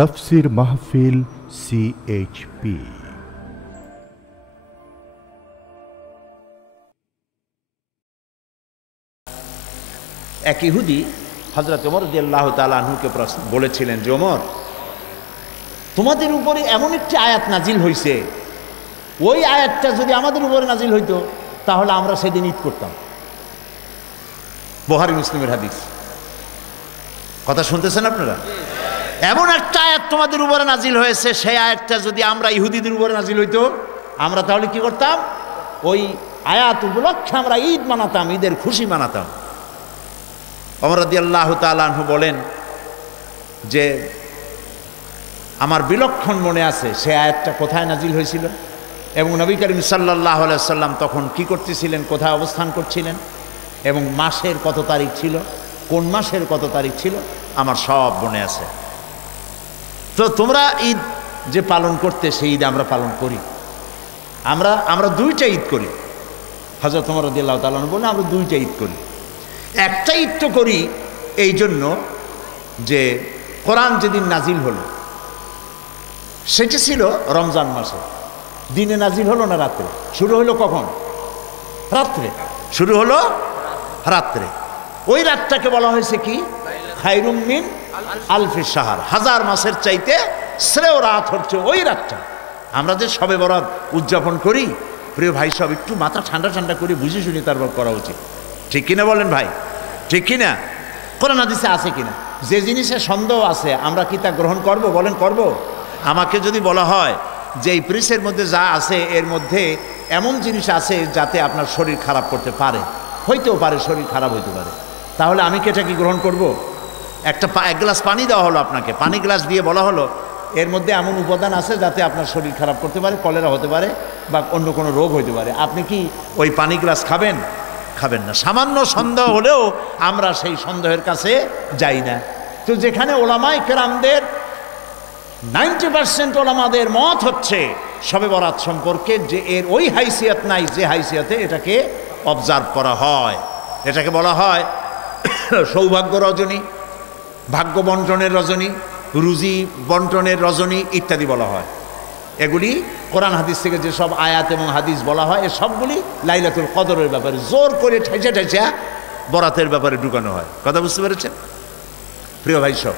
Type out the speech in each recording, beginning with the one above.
তাফসীর মাহফিল CHP। এক ইহুদি হযরত ওমর রাদিয়াল্লাহু তাআলা আনহুকে বলেছিলেন যে ওমর, তোমাদের উপরে এমন একটি আয়াত নাজিল হয়েছে, ওই আয়াতটা যদি আমাদের উপরে নাজিল হইতো তাহলে আমরা সেদিন ঈদ করতাম। বুখারী মুসলিমের হাদিস। কথা শুনতেছেন আপনারা? এমন একটা আয়াত তোমাদের উপরে নাজিল হয়েছে, সেই আয়াতটা যদি আমরা ইহুদিদের উপরে নাজিল হইতো আমরা তাহলে কি করতাম? ওই আয়াত উপলক্ষে আমরা ঈদ মানাতাম, ঈদের খুশি মানাতাম। ওমর রাদিয়াল্লাহু তাআলা আনহু বলেন যে আমার বিলক্ষণ মনে আছে সে আয়াতটা কোথায় নাজিল হয়েছিল এবং নবী করিম সাল্লাল্লাহু আলাইহি সাল্লাম তখন কি করতেছিলেন, কোথায় অবস্থান করছিলেন এবং মাসের কত তারিখ ছিল, কোন মাসের কত তারিখ ছিল, আমার সব মনে আছে। তো তোমরা ঈদ যে পালন করতে, সেই ঈদ আমরা পালন করি। আমরা দুইটা ঈদ করি। হযরত ওমর রাদিয়াল্লাহু তাআলা বলেন আমরা দুইটা ঈদ করি। একটা ঈদ তো করি এই জন্য যে কোরআন যেদিন নাজিল হলো সেটা ছিল রমজান মাসে। দিনে নাজিল হলো না রাত্রে? শুরু হলো কখন? রাত্রে শুরু হলো, রাত্রে। ওই রাতটাকে বলা হয়েছে কি? খায়রুম মিন আলফি শাহর, হাজার মাসের চাইতে শ্রেয় রাত হচ্ছে ওই রাতটা। আমরা যে শবে বরাত উদযাপন করি, প্রিয় ভাই সব একটু মাথা ঠান্ডা ঠান্ডা করে বুঝে শুনি তারপর করা উচিত। ঠিক কিনা বলেন ভাই? ঠিক কিনা? কোরআন হাদিসে আছে কিনা? যে জিনিসে সন্দেহ আছে আমরা কি তা গ্রহণ করব? বলেন করব? আমাকে যদি বলা হয় যে এই প্রেসের মধ্যে যা আছে এর মধ্যে এমন জিনিস আছে যাতে আপনার শরীর খারাপ করতে পারে, হইতেও পারে শরীর খারাপ হইতে পারে, তাহলে আমি কি এটা কি গ্রহণ করব? এক গ্লাস পানি দেওয়া হলো আপনাকে, পানি গ্লাস দিয়ে বলা হলো এর মধ্যে এমন উপাদান আছে যাতে আপনার শরীর খারাপ করতে পারে, কলেরা হতে পারে বা অন্য কোনো রোগ হইতে পারে, আপনি কি ওই পানি গ্লাস খাবেন? খাবেন না। সামান্য সন্দেহ হলেও আমরা সেই সন্দেহের কাছে যাই না। তো যেখানে ওলামায়ে কেরামদের 90% ওলামাদের মত হচ্ছে শবে বরাত সম্পর্কে যে এর ওই হাইসিয়ত নাই যে হাইসিয়তে এটাকে অবজার্ভ করা হয়। এটাকে বলা হয় সৌভাগ্য রজনী, ভাগ্য বন্টনের রজনী, রুজি বন্টনের রজনী ইত্যাদি বলা হয়। এগুলি কোরআন হাদিস থেকে যেসব আয়াত এবং হাদিস বলা হয় এ সবগুলি লাইলাতুল কদরের ব্যাপারে জোর করে ঠেঁচা ঠেঁচা বরাতের ব্যাপারে ঢুকানো হয়। কথা বুঝতে পেরেছেন প্রিয় ভাই সব?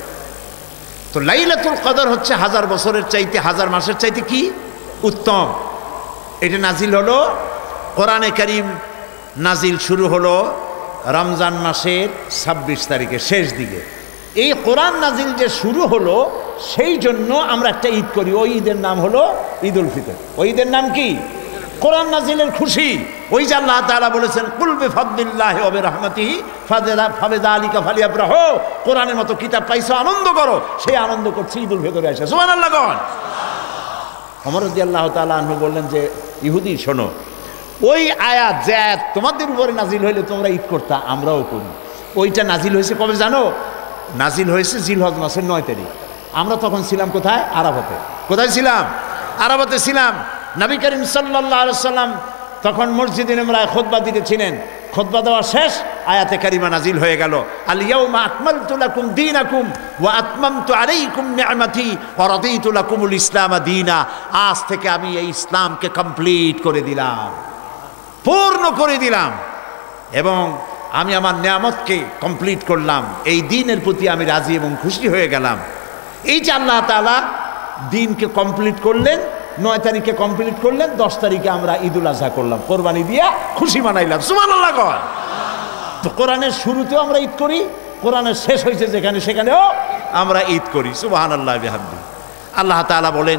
তো লাইলাতুল কদর হচ্ছে হাজার বছরের চাইতে, হাজার মাসের চাইতে কি উত্তম। এটা নাজিল হলো, কোরআনে কারীম নাজিল শুরু হলো রমজান মাসের 26 তারিখে শেষ দিকে। এই কোরআন নাজিল যে শুরু হলো সেই জন্য আমরা একটা ঈদ করি। ওই ঈদের নাম হলো ঈদ উল ফিতর। ওই ঈদের নাম কি? কোরআন নাজিলের খুশি। ওই যে আল্লাহ তাআলা বলেছেন কুল বিফাদলিল্লাহি ওয়া বিরহমাতিহি ফাবিযালিকা ফালিয়াফরাহু, কোরআনের মতো কিতাব পাইছো আনন্দ করো। সেই আনন্দ করছে ঈদ উল ফিতরে এসে। সুবহানাল্লাহ গণ। ওমর রাদিয়াল্লাহু তাআলা আনহু বললেন যে ইহুদি শোনো, ওই আয়াত যে আয়াত তোমাদের উপরে নাজিল হইলে তোমরা ঈদ করতা, আমরাও করি। ওইটা নাজিল হয়েছে কবে জানো? নাজিল হয়েছে জিলহজ মাসের 9 তারিখ। আমরা তখন ছিলাম কোথায়? আরাফাতে। কোথায় ছিলাম? আরাফাতে ছিলাম। নবী করিম সাল্লাল্লাহু আলাইহি সাল্লাম তখন মসজিদে নেমরায় খুতবা দিতেছিলেন। খুতবা দেওয়া শেষ, আয়াতে কারিমা নাজিল হয়ে গেল। আল ইয়াউমা আকমালতু লাকুম দীনাকুম ওয়া আতমামতু আলাইকুম নি'মাতি ওয়া রাদিতু লাকুমুল ইসলাম দীনা। আজ থেকে আমি এই ইসলামকে কমপ্লিট করে দিলাম, পূর্ণ করে দিলাম এবং আমি আমার নিয়ামতকে কমপ্লিট করলাম। এই দিনের প্রতি আমি রাজি এবং খুশি হয়ে গেলাম। এই যে আল্লাহ তাআলা দিনকে কমপ্লিট করলেন, 9 তারিখে কমপ্লিট করলেন, 10 তারিখে আমরা ঈদুল আজহা করলাম, কোরবানি দিয়া খুশি মানাইলাম। সুবহানাল্লাহ গণ। তো কোরআনের শুরুতেও আমরা ঈদ করি, কোরআনের শেষ হয়েছে যেখানে সেখানেও আমরা ঈদ করি। সুবহানাল্লাহ বিহামদি। আল্লাহ তাআলা বলেন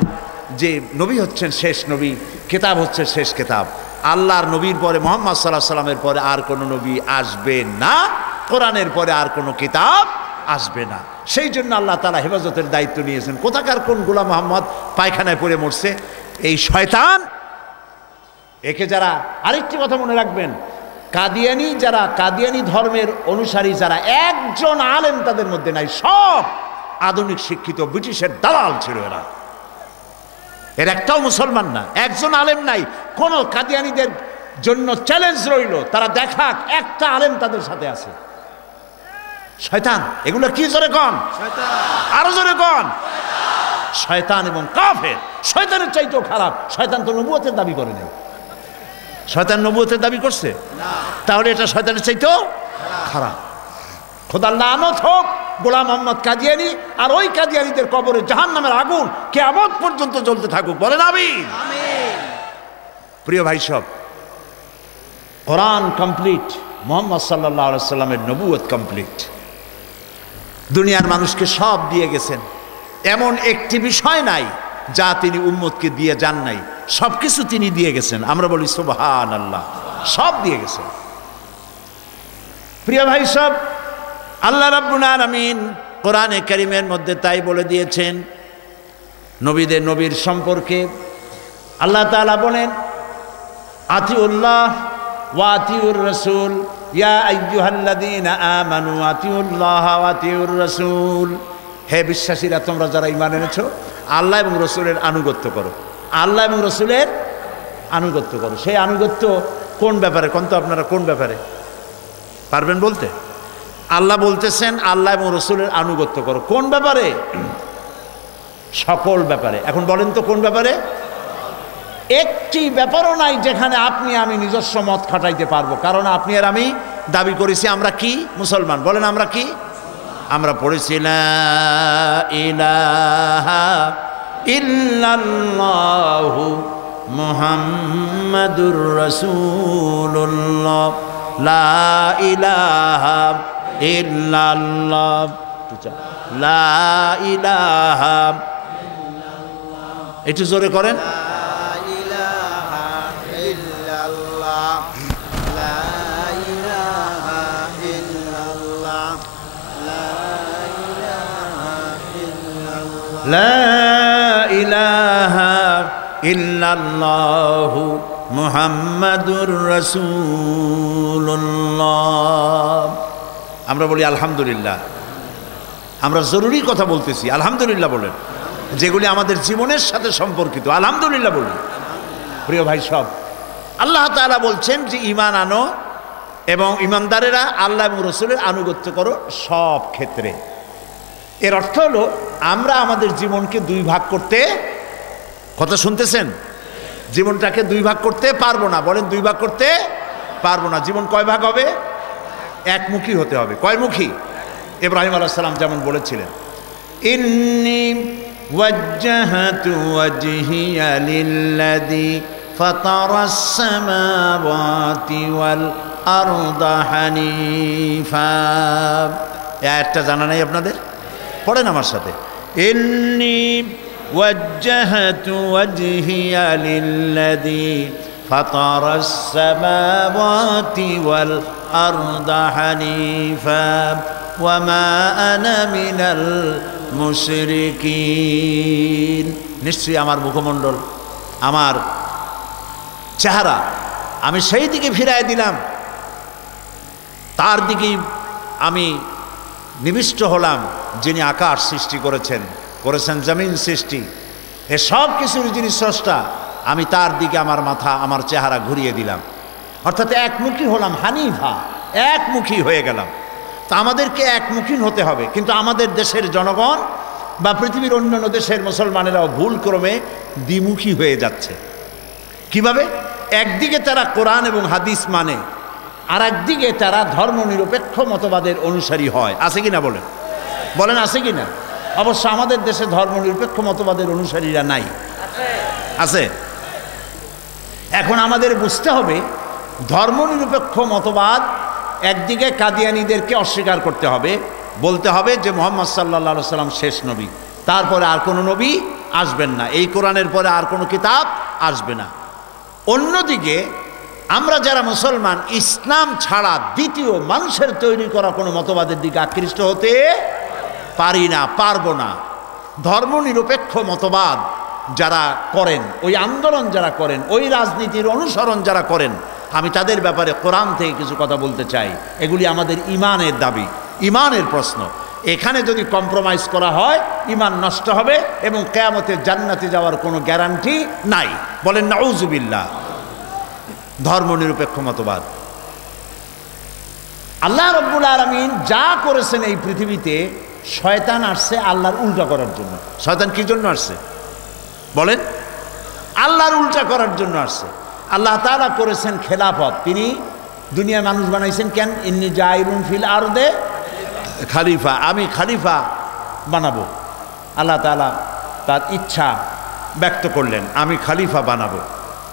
যে নবী হচ্ছেন শেষ নবী, কিতাব হচ্ছে শেষ কিতাব। আল্লাহর নবীর পরে মুহাম্মদ সাল্লাল্লাহু আলাইহি সাল্লামের পরে আর কোনো নবী আসবে না, কোরআনের পরে আর কোনো কিতাব আসবে না। সেই জন্য আল্লাহ তাআলা হেফাজতের দায়িত্ব নিয়েছেন। কোথাকার কোন গোলাম মোহাম্মদ পায়খানায় পড়ে মরছে, এই শয়তান একে যারা, আরেকটি কথা মনে রাখবেন, কাদিয়ানি যারা, কাদিয়ানি ধর্মের অনুসারী যারা, একজন আলেম তাদের মধ্যে নাই, সব আধুনিক শিক্ষিত ব্রিটিশের দালাল ছিল এরা। এর একটাও মুসলমান না, একজন আলেম নাই। কোন কাদিয়ানিদের জন্য চ্যালেঞ্জ রইল, তারা দেখাক একটা আলেম তাদের সাথে আছে। শয়তান। এগুলো কি জোরে কন? শয়তান। আরো জোরে কন। শয়তান এবং কাফের। শয়তানের চাইতেও খারাপ। শয়তান তো নবুয়তের দাবি করে নাই। শয়তান নবুয়তের দাবি করছে? তাহলে এটা শয়তানের চাইতেও খারাপ। খোদার লানত হোক গোলাম মোহাম্মদ কাদিয়ানী আর ওই কাদিয়ানীদের কবরে জাহান্নামের আগুন কিয়ামত পর্যন্ত জ্বলতে থাকুক। বলেন আমিন। প্রিয় ভাই সব, কোরআন কমপ্লিট, মুহাম্মদ সাল্লাল্লাহু আলাইহি সাল্লামের নবুয়ত কমপ্লিট। দুনিয়ার মানুষকে সব দিয়ে গেছেন, এমন একটি বিষয় নাই যা তিনি উম্মতকে দিয়ে যান নাই। সব কিছু তিনি দিয়ে গেছেন। আমরা বলি সুবহানাল্লাহ, সব দিয়ে গেছেন। প্রিয় ভাই সব, আল্লাহ রাব্বুল আলামিন কোরআনে কারীমের মধ্যে তাই বলে দিয়েছেন নবীর সম্পর্কে। আল্লাহ তাআলা বলেন, আতিউল্লাহ ওয়া আতিউর রাসূল ইয়া আইয়ুহাল্লাযীনা আমানু আতিউল্লাহ ওয়া আতিউর রাসূল। হে বিশ্বাসীরা, তোমরা যারা ঈমান এনেছো আল্লাহ এবং রাসূলের আনুগত্য করো। আল্লাহ এবং রাসূলের আনুগত্য করো। সেই আনুগত্য কোন ব্যাপারে? কোন তো আপনারা কোন ব্যাপারে পারবেন বলতে? আল্লাহ বলতেছেন আল্লাহ এবং রাসূলের আনুগত্য করো। কোন ব্যাপারে? সকল ব্যাপারে। এখন বলেন তো কোন ব্যাপারে? একটি ব্যাপারও নাই যেখানে আপনি আমি নিজস্ব মত খাটাইতে পারবো। কারণ আপনি আর আমি দাবি করেছি আমরা কি মুসলমান। বলেন আমরা কি? আমরা পড়েছি লা ইলাহা ইল্লাল্লাহু মুহাম্মাদুর রাসূলুল্লাহ, লা ইলাহা ইল্লাল্লাহ, লা ইলাহা। একটু জোরে করেন। লা ইলাহা ইল্লাল্লাহু মুহাম্মাদুর রাসূলুল্লাহ। আমরা বলি আলহামদুলিল্লাহ। আমরা জরুরি কথা বলতেছি, আলহামদুলিল্লাহ বলেন। যেগুলি আমাদের জীবনের সাথে সম্পর্কিত আলহামদুলিল্লাহ বলি। প্রিয় ভাই সব, আল্লাহ তাআলা বলছেন যে ঈমান আনো এবং ঈমানদারেরা আল্লাহ এবং রাসূলের আনুগত্য করো সব ক্ষেত্রে। এর অর্থ হলো আমরা আমাদের জীবনকে দুই ভাগ করতে, কথা শুনতেছেন, জীবনটাকে দুই ভাগ করতে পারবো না। বলেন দুই ভাগ করতে পারবো না। জীবন কয় ভাগ হবে? একমুখী হতে হবে। কয়মুখী? ইব্রাহিম আলাইহিস সালাম যেমন বলেছিলেন, ইন্নী ওয়াজ্জাহাতু ওয়াজহিয়া লিল্লাযী ফাতারাস সামাওয়াতি ওয়াল আরদা হানিফা। এই আয়াতটা জানা নাই আপনাদের? পড়েন আমার সাথে। ইন্নী ওয়াজ্জাহাতু ওয়াজহিয়া লিল্লাযী ফাতারাস সামাওয়াতি ওয়াল আরদা হানিফা ওয়া মা আনা মিনাল মুশরিকিন। নিশ্চয়ই আমার মুখমণ্ডল, আমার চেহারা আমি সেই দিকে ফিরায় দিলাম, তার দিকেই আমি নিবিষ্ট হলাম যিনি আকাশ সৃষ্টি করেছেন জমিন সৃষ্টি, এ সব কিছুর যিনি স্রষ্টা, আমি তার দিকে আমার মাথা আমার চেহারা ঘুরিয়ে দিলাম। অর্থাৎ একমুখী হলাম, হানিফা, একমুখী হয়ে গেলাম। তা আমাদেরকে একমুখী হতে হবে। কিন্তু আমাদের দেশের জনগণ বা পৃথিবীর অন্যান্য দেশের মুসলমানেরাও ভুল ক্রমে দ্বিমুখী হয়ে যাচ্ছে। কিভাবে? একদিকে তারা কোরআন এবং হাদিস মানে, আর একদিকে তারা ধর্মনিরপেক্ষ মতবাদের অনুসারী হয়। আছে কিনা বলেন? বলেন আছে কিনা? অবশ্য আমাদের দেশে ধর্মনিরপেক্ষ মতবাদের অনুসারীরা নাই, আছে। এখন আমাদের বুঝতে হবে ধর্মনিরপেক্ষ মতবাদ একদিকে কাদিয়ানীদেরকে অস্বীকার করতে হবে, বলতে হবে যে মুহাম্মদ সাল্লাল্লাহু আলাইহি সাল্লাম শেষ নবী, তারপরে আর কোনো নবী আসবেন না, এই কোরআনের পরে আর কোনো কিতাব আসবে না। অন্যদিকে আমরা যারা মুসলমান, ইসলাম ছাড়া দ্বিতীয় মানুষের তৈরি করা কোনো মতবাদের দিকে আকৃষ্ট হতে পারি না, পারবো না। ধর্মনিরপেক্ষ মতবাদ যারা করেন, ওই আন্দোলন যারা করেন, ওই রাজনীতির অনুসরণ যারা করেন, আমি তাদের ব্যাপারে কোরআন থেকে কিছু কথা বলতে চাই। এগুলি আমাদের ঈমানের দাবি, ঈমানের প্রশ্ন। এখানে যদি কম্প্রোমাইজ করা হয় ঈমান নষ্ট হবে এবং কিয়ামতে জান্নাতে যাওয়ার কোনো গ্যারান্টি নাই। বলেন নাউযুবিল্লাহ। ধর্মনিরপেক্ষ মতবাদ, আল্লাহ রাব্বুল আলামিন যা করেছেন এই পৃথিবীতে শয়তান আসছে আল্লাহর উল্টা করার জন্য। শয়তান কি জন্য আসছে বলেন? আল্লাহর উল্টা করার জন্য আসছে। আল্লাহ তাআলা করেছেন খেলাফত, তিনি দুনিয়ায় মানুষ বানাইছেন কেন? ইন্নী জাইলুন ফিল আরদে খলিফা, আমি খলিফা বানাবো। আল্লাহ তাআলা তার ইচ্ছা ব্যক্ত করলেন, আমি খলিফা বানাবো।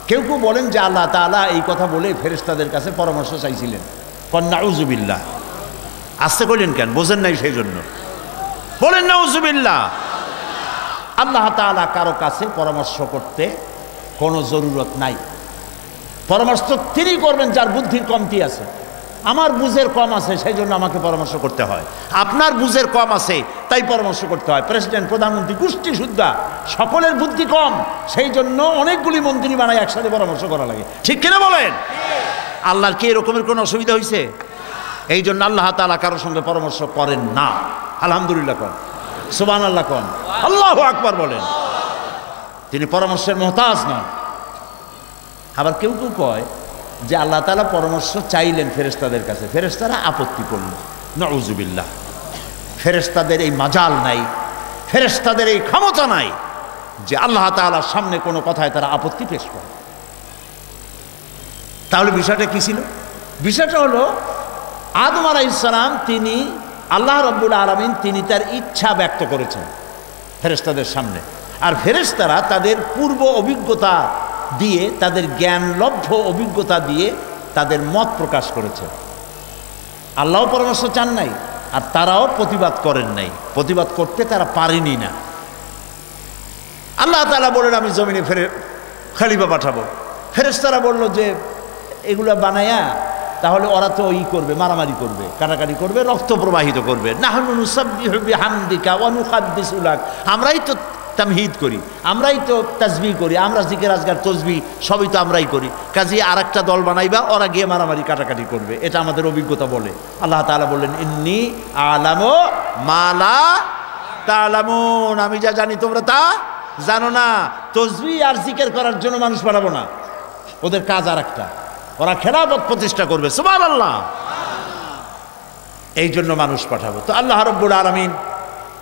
কেউ কেউ বলেন যে আল্লাহ তাআলা এই কথা বলে ফেরেশতাদের কাছে পরামর্শ চাইছিলেন। নাউযুবিল্লাহ। আসতে করলেন কেন? বোঝেন নাই সেই জন্য বলেন নাউযুবিল্লাহ। আল্লাহ তাআলা কারো কাছে পরামর্শ করতে কোনো জরুরত নাই। পরামর্শ তিনি করবেন যার বুদ্ধির কমতি আছে। আমার বুঝের কম আছে, সেই জন্য আমাকে পরামর্শ করতে হয়। আপনার বুঝের কম আছে, তাই পরামর্শ করতে হয়। প্রেসিডেন্ট, প্রধানমন্ত্রী, গোষ্ঠী সুদ্ধা সকলের বুদ্ধি কম, সেই জন্য অনেকগুলি মন্ত্রী বানায় একসাথে পরামর্শ করা লাগে। ঠিক কিনা বলেন? আল্লাহর কি এরকমের কোনো অসুবিধা হয়েছে? এই জন্য আল্লাহ তাআলা কারোর সঙ্গে পরামর্শ করেন না। আলহামদুলিল্লাহ কন, সুবহানাল্লাহ কন, আল্লাহু আকবার বলেন। তিনি পরামর্শের মুহতাজ নন। আবার কেউ কেউ কয় যে আল্লাহ তাআলা পরামর্শ চাইলেন ফেরেশতাদের কাছে, ফেরেশতারা আপত্তি করলেন। নাউযুবিল্লাহ। ফেরেশতাদের এই মাজাল নাই, ফেরেশতাদের এই ক্ষমতা নাই যে আল্লাহ তাআলার সামনে কোনো কথায় তারা আপত্তি পেশ করে। তাহলে বিষয়টা কি ছিল? বিষয়টা হলো আদম আলাইহিস সালাম, তিনি আল্লাহ রাব্বুল আলামিন তিনি তার ইচ্ছা ব্যক্ত করেছেন ফেরেশতাদের সামনে। আর ফেরেশতারা তাদের পূর্ব অভিজ্ঞতা দিয়ে, তাদের জ্ঞানলব্ধ অভিজ্ঞতা দিয়ে তাদের মত প্রকাশ করেছে। আল্লাহও পরামর্শ চান নাই, আর তারাও প্রতিবাদ করেন নাই। প্রতিবাদ করতে তারা পারেনি না। আল্লাহ তাআলা বলেন আমি জমিনে খলিফা পাঠাবো। ফেরেশতারা বলল যে এগুলা বানায়া তাহলে ওরা তো করবে, মারামারি করবে, কাটাকাটি করবে, রক্ত প্রবাহিত করবে। নাহনু নুসাব্বিহু বিহামদিকা ওয়া নুকাদ্দিসু লাক, আমরাই তো তামহিদ করি, আমরাই তো তাসবিহ করি, আমরা জিকির আজকার তসবিহ সবই তো আমরাই করি। কাজে আর একটা দল বানাইবা, ওরা গিয়ে মারামারি কাটাকাটি করবে, এটা আমাদের অভিজ্ঞতা বলে। আল্লাহ তাআলা বললেন ইন্নী আলামু মা লা তা'লামুন, আমি যা জানি তোমরা তা জানো না। তসবিহ আর জিকির করার জন্য মানুষ পাঠাবো না, ওদের কাজ আর একটা, ওরা খেলাফত প্রতিষ্ঠা করবে। সুবহানাল্লাহ। এই জন্য মানুষ পাঠাবো। তো আল্লাহ রাব্বুল আলামিন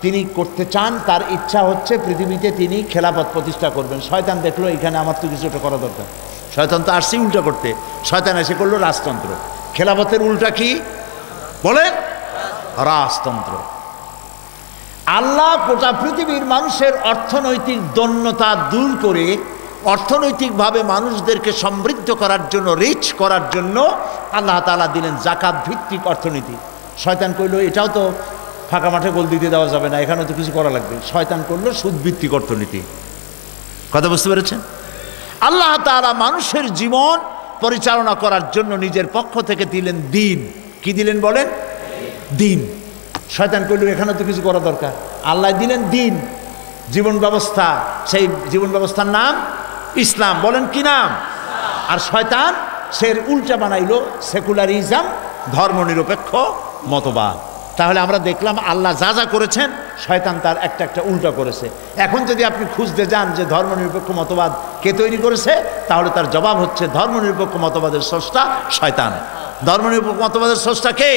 তিনি করতে চান, তার ইচ্ছা হচ্ছে পৃথিবীতে তিনি খেলাফত প্রতিষ্ঠা করবেন। শয়তান দেখলো এখানে আমার তো কিছু একটা করা দরকার। শয়তান তো আসছে উল্টা করতে, শয়তান এসে করলো রাজতন্ত্র। খেলাফতের উল্টা কি বলেন? রাজতন্ত্র। আল্লাহ গোটা পৃথিবীর মানুষের অর্থনৈতিক দৈন্যতা দূর করে অর্থনৈতিকভাবে মানুষদেরকে সমৃদ্ধ করার জন্য, রিচ করার জন্য আল্লাহ তাআলা দিলেন যাকাত ভিত্তিক অর্থনীতি। শয়তান কইল এটাও তো ফাঁকা মাঠে গোল দিতে দেওয়া যাবে না, এখানেও তো কিছু করা লাগবে। শয়তান করলো সুদভিত্তিক অর্থনীতি। কথা বুঝতে পেরেছেন? আল্লাহ তাআলা মানুষের জীবন পরিচালনা করার জন্য নিজের পক্ষ থেকে দিলেন দিন। কি দিলেন বলেন? দিন। শয়তান কইল এখানেও তো কিছু করা দরকার, আল্লাহ দিলেন দিন, জীবন ব্যবস্থা। সেই জীবন ব্যবস্থার নাম ইসলাম। বলেন কি নাম? আর শয়তান সে উল্টা বানাইল সেকুলারিজম, ধর্মনিরপেক্ষ মতবাদ। তাহলে আমরা দেখলাম আল্লাহ যা যা করেছেন শয়তান তার একটা একটা উল্টা করেছে। এখন যদি আপনি খুঁজতে যান যে ধর্মনিরপেক্ষ মতবাদ কে তৈরি করেছে, তাহলে তার জবাব হচ্ছে ধর্মনিরপেক্ষ মতবাদের স্রষ্টা শয়তান। ধর্মনিরপেক্ষ মতবাদের স্রষ্টা কে?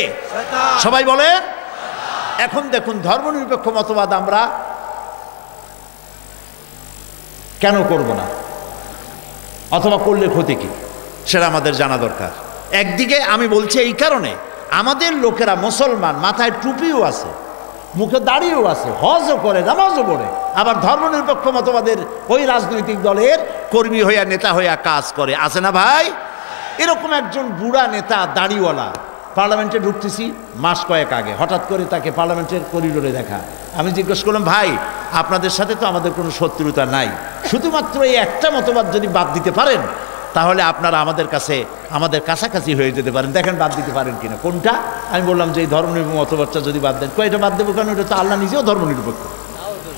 সবাই বলে। এখন দেখুন ধর্মনিরপেক্ষ মতবাদ আমরা কেন করব না, অথবা করলে ক্ষতি কি, সেটা আমাদের জানা দরকার। একদিকে আমি বলছি এই কারণে, আমাদের লোকেরা মুসলমান, মাথায় টুপিও আছে, মুখে দাড়িও আছে, হজও করে, নামাজও পড়ে, আবার ধর্মনিরপেক্ষ মতবাদের ওই রাজনৈতিক দলের কর্মী হইয়া, নেতা হইয়া কাজ করে। আছে না ভাই? এরকম একজন বুড়া নেতা দাড়িওয়ালা পার্লামেন্টে ঢুকতেছি মাস কয়েক আগে, হঠাৎ করে তাকে পার্লামেন্টের করিডোরে দেখা। আমি জিজ্ঞেস করলাম ভাই আপনাদের সাথে তো আমাদের কোনো শত্রুতা নাই, শুধুমাত্র এই একটা মতবাদ যদি বাদ দিতে পারেন তাহলে আপনারা আমাদের কাছে, আমাদের কাছাকাছি হয়ে যেতে পারেন, দেখেন বাদ দিতে পারেন কিনা। কোনটা? আমি বললাম যে এই ধর্মনিরপেক্ষ মতবাদটা যদি বাদ দেন। কয়টা বাদ দেবো কেন? এটা তো আল্লাহ নিজেও ধর্মনিরপেক্ষ।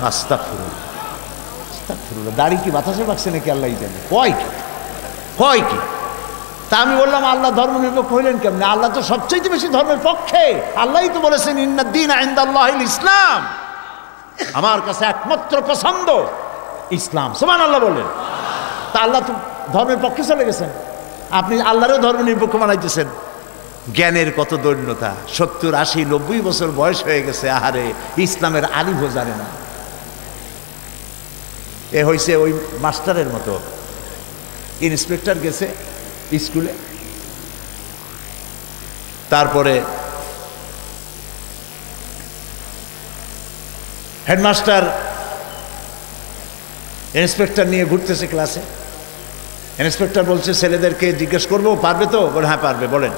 আস্তাগফিরুল্লাহ, আস্তাগফিরুল্লাহ। দাড়ি কি বাতাসে বাকছে নাকি আল্লাহ জানে। কয় কি? তা আমি বললাম আল্লাহ ধর্মনিরপেক্ষ হইলেন কেমনে? আল্লাহ তো সবচেয়ে বেশি ধর্মের পক্ষে। আল্লাহই তো বলেছেন ইন্নাদ-দীন ইনদাল্লাহিল ইসলাম, আমার কাছে একমাত্র পছন্দ ইসলাম। সুবহানাল্লাহ বলেন। তা আল্লাহ তো ধর্মের পক্ষে চলে গেছেন, আপনি আল্লাহরও ধর্মনিরপেক্ষ বানাইতেছেন। জ্ঞানের কত দৈন্যতা, 70, 80, 90 বছর বয়স হয়ে গেছে, আহারে ইসলামের আলিফও জানে না। এ হয়েছে ওই মাস্টারের মতো, ইন্সপেক্টর গেছে স্কুলে, তারপরে হেডমাস্টার ইন্সপেক্টর নিয়ে ঘুরতেছে ক্লাসে। ইন্সপেক্টর বলছে ছেলেদেরকে জিজ্ঞেস করবো, পারবে তো? বলে হ্যাঁ পারবে, বলেন।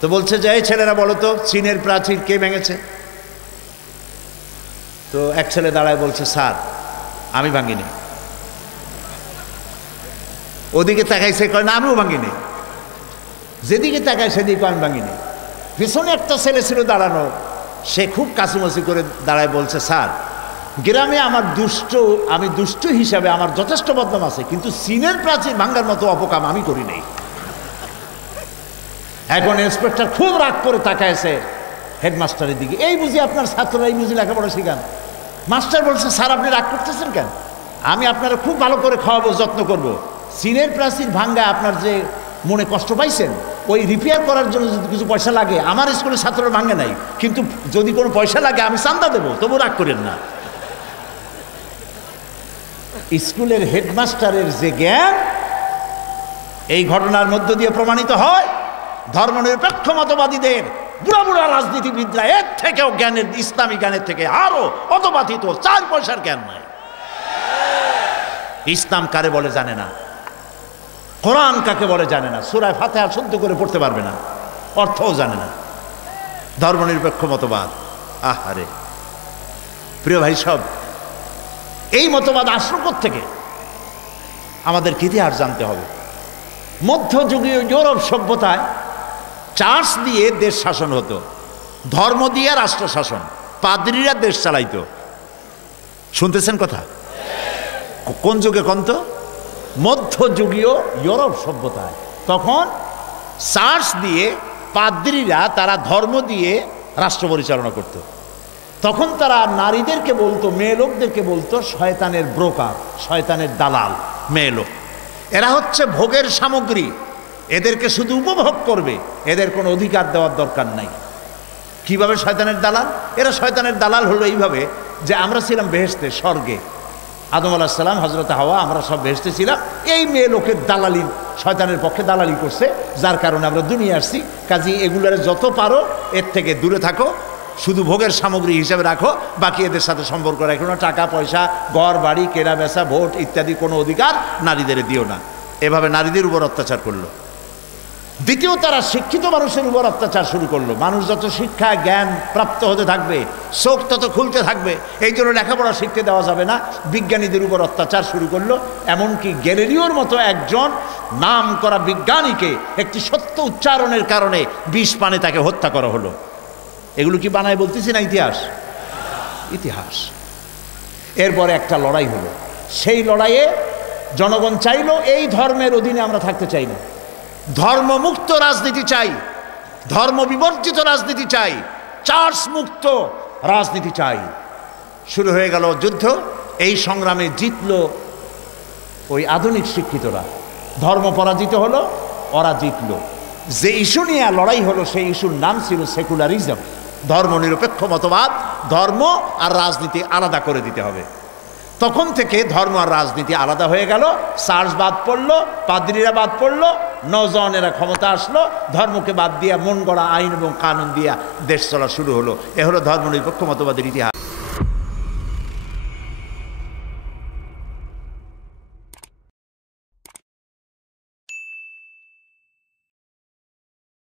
তো বলছে যে এই ছেলেরা বলো তো চীনের প্রাচীর কে ভেঙেছে? তো এক ছেলে দাঁড়ায় বলছে স্যার আমি ভাঙিনি। ওদিকে তাকাইছে, কয় না আমিও ভাঙিনি। যেদিকে তাকায় সেদিকে আমি ভাঙিনি। পিছনে একটা ছেলে ছিল দাঁড়ানো, সে খুব কাছুমাছি করে দাঁড়ায় বলছে স্যার গ্রামে আমি দুষ্ট হিসাবে আমার যথেষ্ট বদনাম আছে, কিন্তু চীনের প্রাচীর ভাঙ্গার মতো অপকাম আমি করি নাই। এখন ইন্সপেক্টর খুব রাগ করে তাকাইছে হেডমাস্টারের দিকে, এই বুঝি আপনার ছাত্ররা এই বুঝি লেখাপড়া শিখান? মাস্টার বলছে স্যার আপনি রাগ করতেছেন কেন? আমি আপনারা খুব ভালো করে খাওয়াবো, যত্ন করব। চীনের প্রাচীর ভাঙ্গা আপনার যে মনে কষ্ট পাইছেন, ওই রিপেয়ার করার জন্য যদি কিছু পয়সা লাগে, আমার স্কুলের ছাত্ররা ভাঙ্গে নাই, কিন্তু যদি কোনো পয়সা লাগে আমি চান্দা দেবো, তবু রাগ করেন না। স্কুলের হেডমাস্টারের যে জ্ঞান, এই ঘটনার মধ্য দিয়ে প্রমাণিত হয় ধর্মনিরপেক্ষ মতবাদীদের বুড়া বুড়া রাজনীতিবিদরা এর থেকেও জ্ঞানের, ইসলামী জ্ঞানের থেকে আরো অতবাধিত 4 পয়সার জ্ঞান নাই। ইসলাম কারে বলে জানে না, কোরআন কাকে বলে জানে না, সূরা ফাতিহা শুদ্ধ করে পড়তে পারবে না, অর্থও জানে না। ধর্মনিরপেক্ষ মতবাদ, আহারে প্রিয় ভাই সব, এই মতবাদ আসলো থেকে আমাদেরকে ইতিহাস জানতে হবে। মধ্যযুগীয় ইউরোপ সভ্যতায় চার্চ দিয়ে দেশ শাসন হতো, ধর্ম দিয়ে রাষ্ট্র শাসন, পাদ্রীরা দেশ চালাইতো। শুনতেছেন কথা? কোন যুগে কোন তো? মধ্যযুগীয় ইউরোপ সভ্যতায় তখন চার্চ দিয়ে পাদ্রীরা, তারা ধর্ম দিয়ে রাষ্ট্র পরিচালনা করত। তখন তারা নারীদেরকে বলতো, মেয়ে লোকদেরকে বলতো শয়তানের ব্রোকার, শয়তানের দালাল। মেয়ে লোক এরা হচ্ছে ভোগের সামগ্রী, এদেরকে শুধু উপভোগ করবে, এদের কোনো অধিকার দেওয়ার দরকার নাই। কিভাবে শয়তানের দালাল? এরা শয়তানের দালাল হলো এইভাবে যে আমরা ছিলাম বেহেশতে, স্বর্গে, আদম আলাইহিস সালাম, হযরত হাওয়া, আমরা সব বেহেশতে ছিলাম। এই মেয়ে লোকের দালালি, শয়তানের পক্ষে দালালি করছে, যার কারণে আমরা দুনিয়া আসছি। কাজী এগুলার যত পারো এর থেকে দূরে থাকো, শুধু ভোগের সামগ্রী হিসেবে রাখো, বাকি এদের সাথে সম্পর্ক রাখো না, টাকা পয়সা, ঘর বাড়ি, কেনা বেচা, ভোট ইত্যাদি কোনো অধিকার নারীদের দিও না। এভাবে নারীদের উপর অত্যাচার করলো। দ্বিতীয়, তারা শিক্ষিত মানুষের উপর অত্যাচার শুরু করলো। মানুষ যত শিক্ষা জ্ঞান প্রাপ্ত হতে থাকবে, চোখ তত খুলতে থাকবে, এই জন্য লেখাপড়া শিখতে দেওয়া যাবে না, বিজ্ঞানীদের উপর অত্যাচার শুরু করলো। এমনকি গ্যালিলিওর মতো একজন নাম করা বিজ্ঞানীকে একটি সত্য উচ্চারণের কারণে বিষ পানে তাকে হত্যা করা হলো। এগুলো কি বানায় বলতেছি না? ইতিহাস, ইতিহাস। এরপরে একটা লড়াই হলো, সেই লড়াইয়ে জনগণ চাইলো এই ধর্মের অধীনে আমরা থাকতে চাই না, ধর্মমুক্ত রাজনীতি চাই, ধর্ম বিবর্জিত রাজনীতি চাই, চার্চ মুক্ত রাজনীতি চাই। শুরু হয়ে গেল যুদ্ধ। এই সংগ্রামে জিতলো ওই আধুনিক শিক্ষিতরা, ধর্ম পরাজিত হলো, ওরা জিতলো। যে ইস্যু নিয়ে লড়াই হলো সেই ইস্যুর নাম ছিল সেকুলারিজম, ধর্মনিরপেক্ষ মতবাদ। ধর্ম আর রাজনীতি আলাদা করে দিতে হবে। তখন থেকে ধর্ম আর রাজনীতি আলাদা হয়ে গেল, চার্চ বাদ পড়লো, পাদ্রীরা বাদ পড়লো, নওজওয়ানেরা ক্ষমতা আসলো, ধর্মকে বাদ দিয়া মন গড়া আইন এবং কানুন দিয়া দেশ চলা শুরু হলো। এ হলো ধর্মনিরপেক্ষ মতবাদের ইতিহাস।